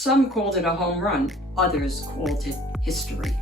Some called it a home run, others called it history.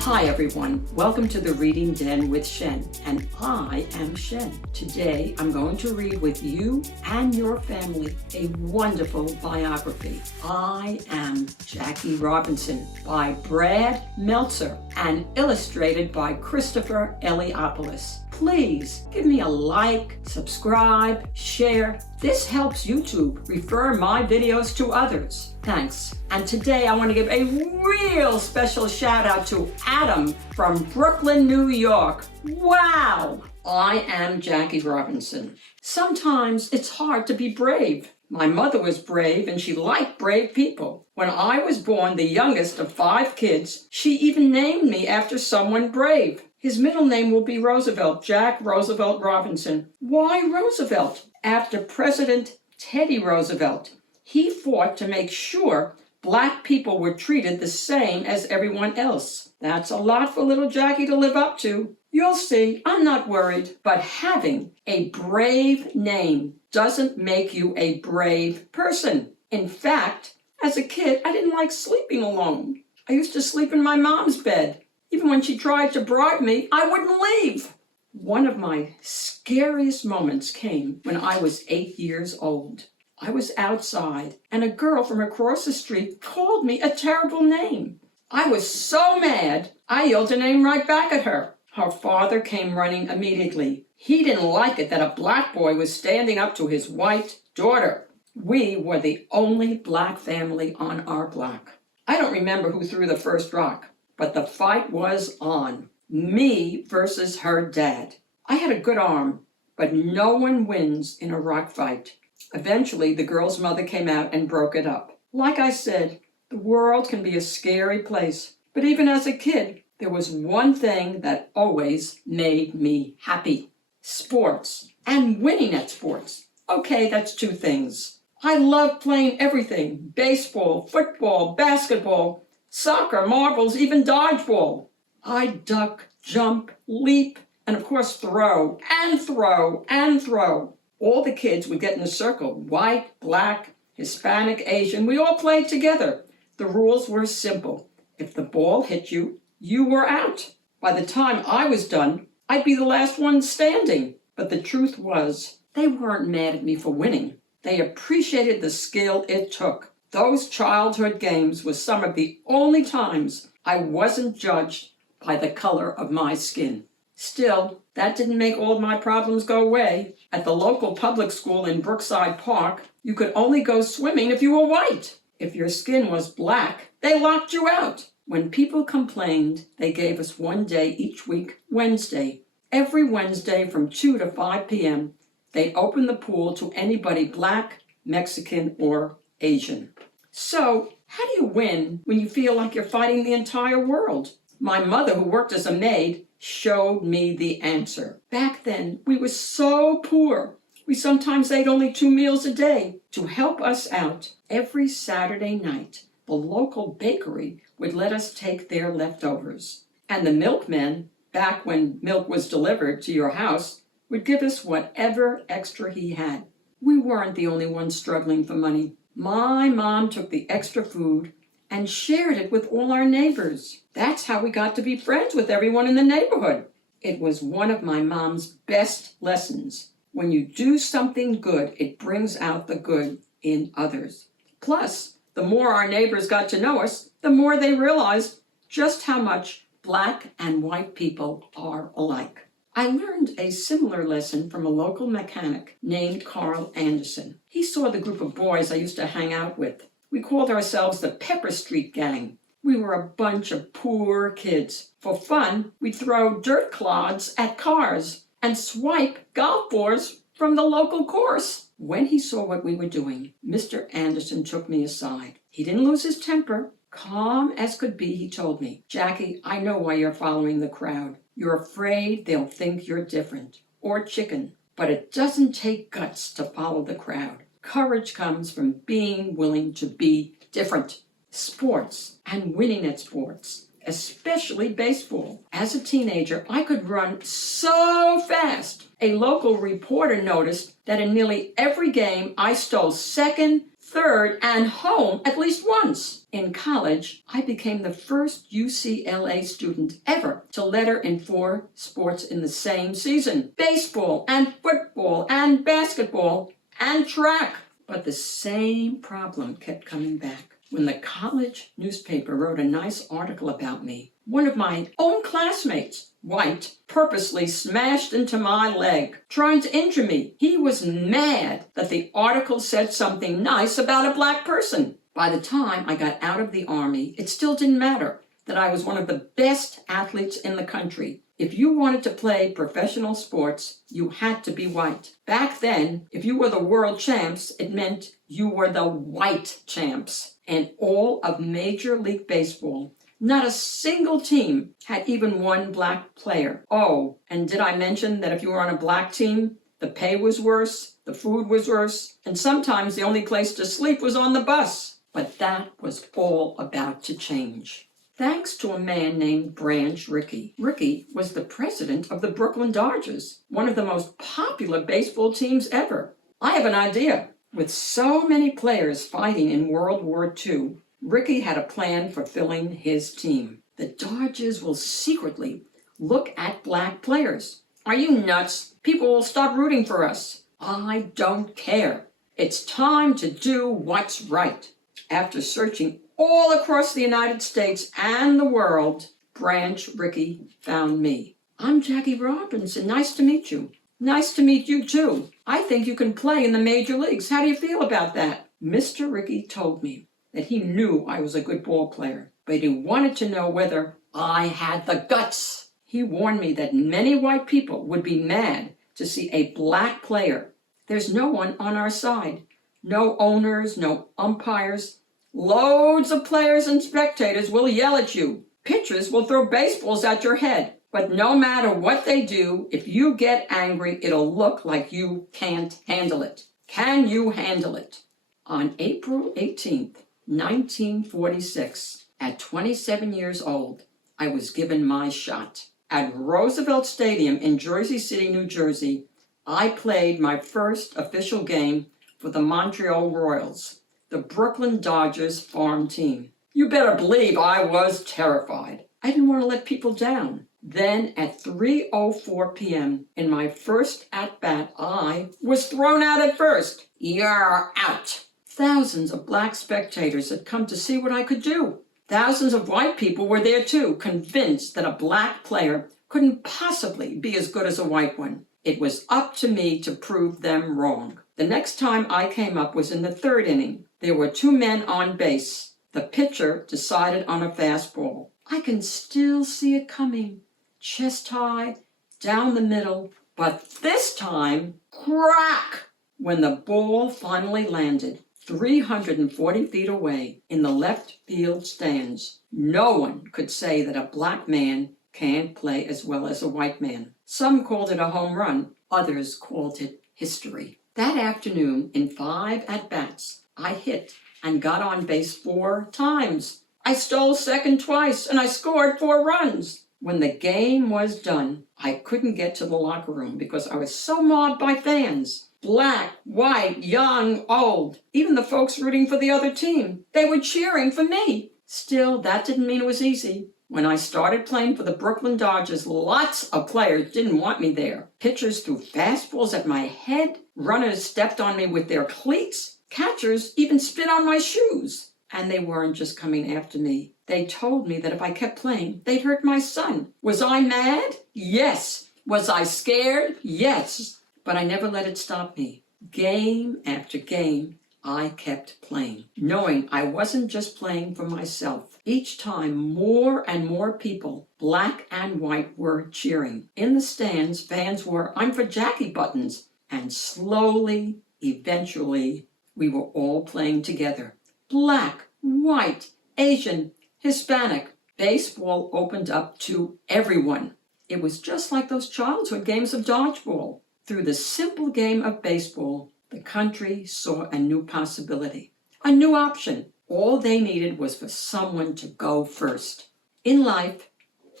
Hi everyone, welcome to the Reading Den with Shen, and I am Shen. Today I'm going to read with you and your family a wonderful biography. I Am Jackie Robinson by Brad Meltzer and illustrated by Christopher Eliopoulos. Please give me a like, subscribe, share. This helps YouTube refer my videos to others. Thanks. And today I want to give a real special shout out to Adam from Brooklyn, New York. Wow! I am Jackie Robinson. Sometimes it's hard to be brave. My mother was brave and she liked brave people. When I was born, the youngest of 5 kids, she even named me after someone brave. His middle name will be Roosevelt, Jack Roosevelt Robinson. Why Roosevelt? After President Teddy Roosevelt. He fought to make sure Black people were treated the same as everyone else. That's a lot for little Jackie to live up to. You'll see, I'm not worried, but having a brave name doesn't make you a brave person. In fact, as a kid, I didn't like sleeping alone. I used to sleep in my mom's bed. Even when she tried to bribe me, I wouldn't leave. One of my scariest moments came when I was 8 years old. I was outside, and a girl from across the street called me a terrible name. I was so mad, I yelled a name right back at her. Her father came running immediately. He didn't like it that a Black boy was standing up to his white daughter. We were the only Black family on our block. I don't remember who threw the first rock, but the fight was on. Me versus her dad. I had a good arm, but no one wins in a rock fight. Eventually, the girl's mother came out and broke it up. Like I said, the world can be a scary place. But even as a kid, there was one thing that always made me happy. Sports. And winning at sports. Okay, that's 2 things. I love playing everything. Baseball, football, basketball, soccer, marbles, even dodgeball. I duck, jump, leap, and of course throw, and throw, and throw. All the kids would get in a circle, white, Black, Hispanic, Asian. We all played together. The rules were simple. If the ball hit you, you were out. By the time I was done, I'd be the last one standing. But the truth was, they weren't mad at me for winning. They appreciated the skill it took. Those childhood games were some of the only times I wasn't judged by the color of my skin. Still, that didn't make all of my problems go away. At the local public school in Brookside Park, you could only go swimming if you were white. If your skin was Black, they locked you out. When people complained, they gave us one day each week, Wednesday. Every Wednesday from 2 to 5 p.m., they opened the pool to anybody Black, Mexican, or Asian. So, how do you win when you feel like you're fighting the entire world? My mother, who worked as a maid, showed me the answer. Back then, we were so poor. We sometimes ate only 2 meals a day. To help us out, every Saturday night, the local bakery would let us take their leftovers. And the milkman, back when milk was delivered to your house, would give us whatever extra he had. We weren't the only ones struggling for money. My mom took the extra food and shared it with all our neighbors. That's how we got to be friends with everyone in the neighborhood. It was one of my mom's best lessons. When you do something good, it brings out the good in others. Plus, the more our neighbors got to know us, the more they realized just how much Black and white people are alike. I learned a similar lesson from a local mechanic named Carl Anderson. He saw the group of boys I used to hang out with. We called ourselves the Pepper Street Gang. We were a bunch of poor kids. For fun, we'd throw dirt clods at cars and swipe golf balls from the local course. When he saw what we were doing, Mr. Anderson took me aside. He didn't lose his temper. Calm as could be, he told me, "Jackie, I know why you're following the crowd. You're afraid they'll think you're different or chicken. But it doesn't take guts to follow the crowd. Courage comes from being willing to be different." Sports and winning at sports. especially baseball. As a teenager, I could run so fast. A local reporter noticed that in nearly every game, I stole second, third, and home at least once. In college, I became the first UCLA student ever to letter in 4 sports in the same season: baseball and football and basketball and track. But the same problem kept coming back. When the college newspaper wrote a nice article about me, one of my own classmates, white, purposely smashed into my leg, trying to injure me. He was mad that the article said something nice about a black person. By the time I got out of the Army, it still didn't matter that I was one of the best athletes in the country. If you wanted to play professional sports, you had to be white. Back then, if you were the world champs, it meant you were the white champs. And all of Major League Baseball, not a single team had even one black player. Oh, and did I mention that if you were on a black team, the pay was worse, the food was worse, and sometimes the only place to sleep was on the bus? But that was all about to change. Thanks to a man named Branch Rickey. Rickey was the president of the Brooklyn Dodgers, one of the most popular baseball teams ever. I have an idea. With so many players fighting in World War II, Rickey had a plan for filling his team. The Dodgers will secretly look at black players. Are you nuts? People will stop rooting for us. I don't care. It's time to do what's right. After searching all across the United States and the world, Branch Rickey found me. I'm Jackie Robinson. Nice to meet you. Nice to meet you, too. I think you can play in the major leagues. How do you feel about that? Mr. Rickey told me that he knew I was a good ball player, but he wanted to know whether I had the guts. He warned me that many white people would be mad to see a black player. There's no one on our side. No owners, no umpires. Loads of players and spectators will yell at you. Pitchers will throw baseballs at your head. But no matter what they do, if you get angry, it'll look like you can't handle it. Can you handle it? On April 18th, 1946, at 27 years old, I was given my shot. At Roosevelt Stadium in Jersey City, New Jersey, I played my first official game for the Montreal Royals, the Brooklyn Dodgers farm team. You better believe I was terrified. I didn't want to let people down. Then at 3:04 p.m., in my first at-bat, I was thrown out at first. You're out. Thousands of black spectators had come to see what I could do. Thousands of white people were there too, convinced that a black player couldn't possibly be as good as a white one. It was up to me to prove them wrong. The next time I came up was in the 3rd inning. There were 2 men on base. The pitcher decided on a fastball. I can still see it coming. Chest high, down the middle, but this time, crack! When the ball finally landed 340 feet away in the left field stands, no one could say that a black man can't play as well as a white man. Some called it a home run, others called it history. That afternoon, in 5 at-bats, I hit and got on base 4 times. I stole second twice, and I scored 4 runs. When the game was done, I couldn't get to the locker room because I was so mobbed by fans. Black, white, young, old, even the folks rooting for the other team. They were cheering for me. Still, that didn't mean it was easy. When I started playing for the Brooklyn Dodgers, lots of players didn't want me there. Pitchers threw fastballs at my head. Runners stepped on me with their cleats. Catchers even spit on my shoes. And they weren't just coming after me. They told me that if I kept playing, they'd hurt my son. Was I mad? Yes. Was I scared? Yes. But I never let it stop me. Game after game, I kept playing, knowing I wasn't just playing for myself. Each time, more and more people, black and white, were cheering. In the stands, fans wore "I'm for Jackie" buttons. And slowly, eventually, we were all playing together. Black, white, Asian, Hispanic. Baseball opened up to everyone. It was just like those childhood games of dodgeball. Through the simple game of baseball, the country saw a new possibility, a new option. All they needed was for someone to go first. In life,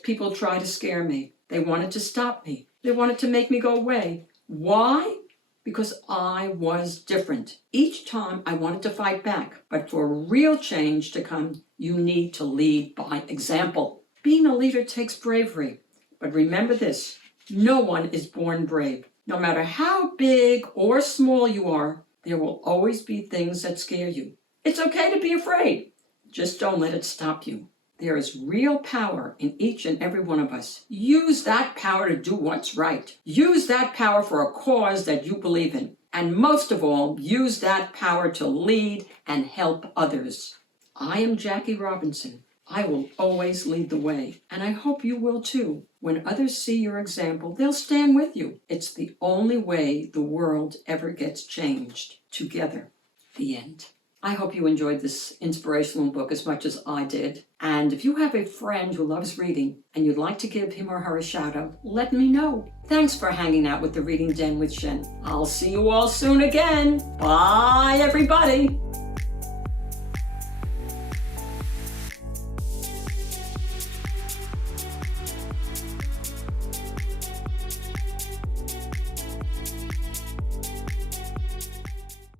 people try to scare me. They wanted to stop me. They wanted to make me go away. Why? Because I was different. Each time I wanted to fight back. But for real change to come, you need to lead by example. Being a leader takes bravery. But remember this, no one is born brave. No matter how big or small you are, there will always be things that scare you. It's okay to be afraid. Just don't let it stop you. There is real power in each and every one of us. Use that power to do what's right. Use that power for a cause that you believe in. And most of all, use that power to lead and help others. I am Jackie Robinson. I will always lead the way, and I hope you will too. When others see your example, they'll stand with you. It's the only way the world ever gets changed. Together. The end. I hope you enjoyed this inspirational book as much as I did. And if you have a friend who loves reading and you'd like to give him or her a shout out, let me know. Thanks for hanging out with the Reading Den with Shen. I'll see you all soon again. Bye, everybody.